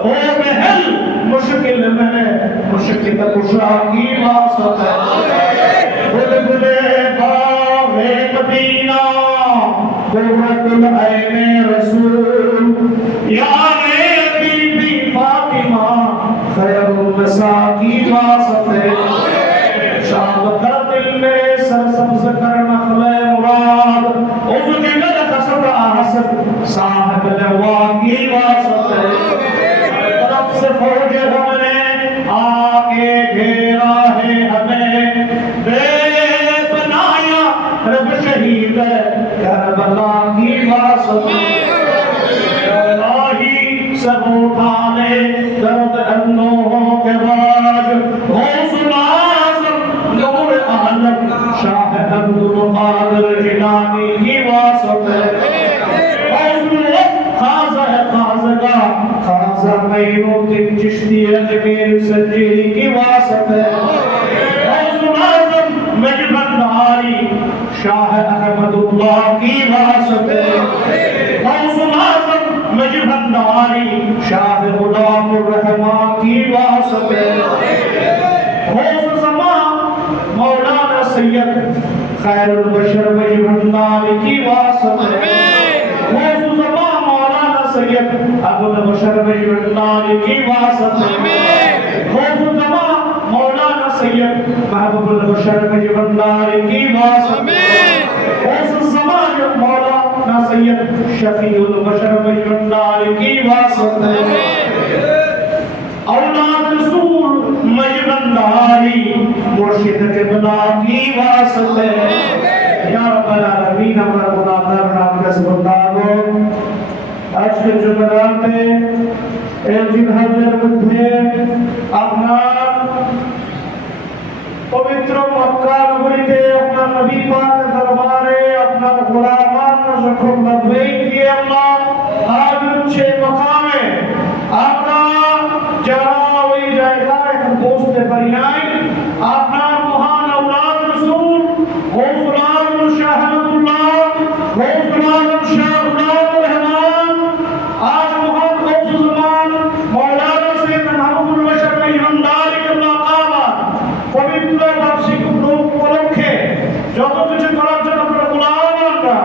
او محل مشکل میں مشکل کشا کی واسط ہے بلبلے باغ مدینہ قرۃ العین رسول یار بی بی فاطمہ خیر النساء کی واسط ہے شام کر دل میں سرسبز کر نخل مراد اس جگر خسد آسد صاحب لوا کی واسط ہے طرف سے فوج ہم نے آکے گھیرا ہے ہمیں بے بنایا رب شہید کربلا کی واسط الہی سب اٹھا لے درد اندوہوں کے باج غوث العظم نور عالم شاہ عبد القادر جیلانی کی واسط ہے خواجہ معین الدین چشتی اجمیر سنجیری کی واسط ہے غوث العظم مجد بھنڈاری شاہ احمد اللہ کی واسط ہے غوث العظم مجد بھنڈاری شاہ غلام الرحمن کی واسط ہے غوث زمان مولانا سید خیر البشر مجد بھنڈاری کی واسط ہے غوث زمان مولانا سید ابو البشر مجد بھنڈاری کی واسط ہے غوث زمان مولانا سید محبوب البشر مجد بھنڈاری کی واسط ہے غوث زمان مولانا سید شفیع البشر مجد بھنڈاری کی واسط ہے اولاد رسول مجد بھنڈاری مرشد قبلہ کی واسط ہے یا رب العالمین ہمارا گناہ در نام کے سبنداروں آج کے جمعرات ایجن حجر مدھے اپنا پوتر مکہ نگریتے اپنا نبی پاک دربارے اپنا غلامان رکھو لبیک کیے اللہ حاضر چھے مقامے اپنا جہاں ہوئی جائے گا ایک دوست پریائی اپنا مہان اولاد رسول غوث العظم شاہ احمد اللہ غوث العظم شاہ غلام الرحمن آج مہان غوث زمان مولانا سید محمود البشر مجد بھنڈاری کے مقامات پوتر واپسی کو رکھے جو تو تجھے طرف جنہ پر غلام آنگا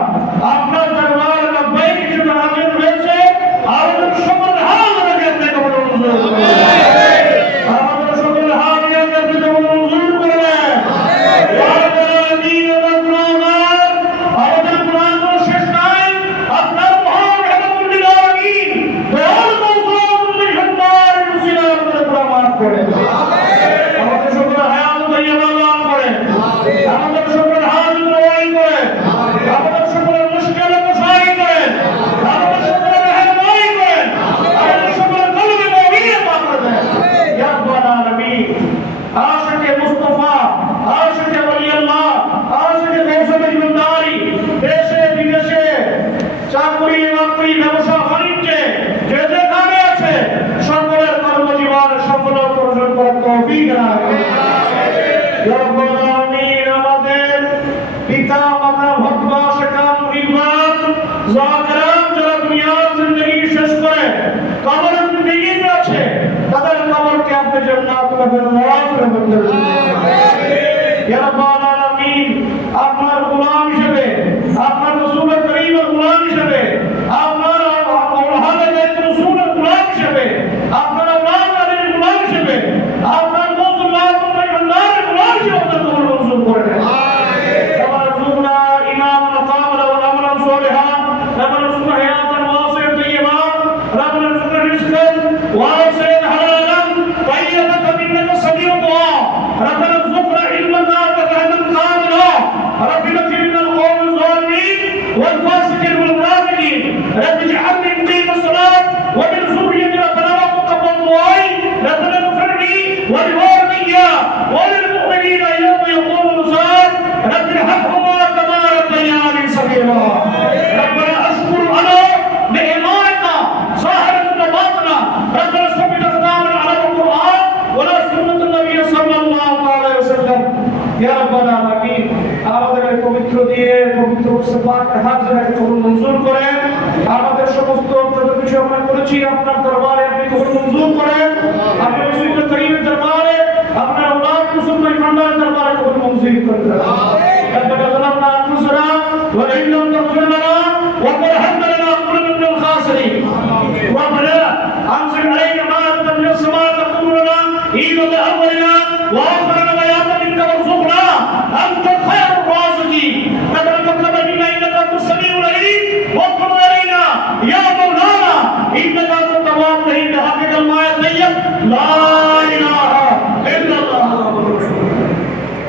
اپنا دربار لبیک جنہ حاضر ویسے آرہا شکر حال رکھتے کو منظور کرے آرہا شکر حال رکھتے کو منظور کرے یا رب العالمین رب العالمین آرہا قرآن کو ششنائیں اپنا مہان حضرت العالمین بیان موضوع میں ہندار مسئلہ اپنے پرامات کرے آرہا شکر حیات طیبان کرے آرہا شکر حال روائی کرے آرہا شکر مشکل کشائی کرے آرہا شکر رہنمائی کرے آرہا شکر قلب مویت آمد ہے یا رب العالمین عاشق مصطفیٰ عاشق ولی اللہ عاشق غوث مجد بھنڈاری دیشے বিদেশে চাকরি বাকরি ব্যবসা বাণিজ্যে যে যেখানে আছে সকলের কর্মজীবন সফল অর্জন করার তৌফিক দান ইয়া রাব্বাল আলামিন আমাদের পিতা মাতা ভক্ত আশিকান মুহিবান জাকিরান যারা দুনিয়ার জিন্দেগি শেষ করে কবর জিন্দেগিতে আছে তাদের কবরকে আপনি জান্নাতুল ফিরদাউস এর মধ্যে ইয়া রাব্বাল আলামিন আপনার গোলাম হিসেবে আপনার রাসূলের করিমের গোলাম হিসেবে আপনার আওলাদের রাসূলের গোলাম হিসেবে আপনার আওলাদের গোলাম হিসেবে আপনার রাসূলুল্লাহ সাল্লাল্লাহু আলাইহি ওয়াসাল্লামের গোলাম হিসেবে আপনার মঞ্জুর করে দেন رزقنا إماما قاملا وأمرا صالحا ربنا ارزقنا حياة واسعة طيبة ربنا ارزقنا رزقا واسعا حلالا طيبا إنك سميع الدعاء ربنا ارزقنا علما نافعا كاملا ربنا اجعلنا القوم الظالمين والفاسقين والمنافقين رب اجعلني مقيم الصلاة ومن ذريتي ربنا وتقبل دعائي ربنا اغفر لي ولوالدي وللمؤمنين يوم يقوم الحساب رب ارحمهما كما ربياني صغيرا ربنا اشكر على نعمائك ظاهرة وباطنة ربنا ثبت اقدامنا على القرآن ولا سنة النبي صلى الله عليه وسلم يا رب العالمين আমাদের পবিত্র দিয়ে পবিত্র সিফাত হাজির করুন মঞ্জুর করেন আমাদের সমস্ত যত কিছু আমরা করেছি আপনার দরবারে আপনি কবুল মঞ্জুর করেন। আপনি রসূল করিমের দরবারে আপনার আওলাদ মুসলমান ভান্ডার দরবারে কবুল মঞ্জুর করেন। ربنا ظلمنا انفسنا وان لم تغفر لنا وترحمنا لنكونن من الخاسرين. ربنا انزل علينا مائدة من السماء تكون لنا عيدا لاولنا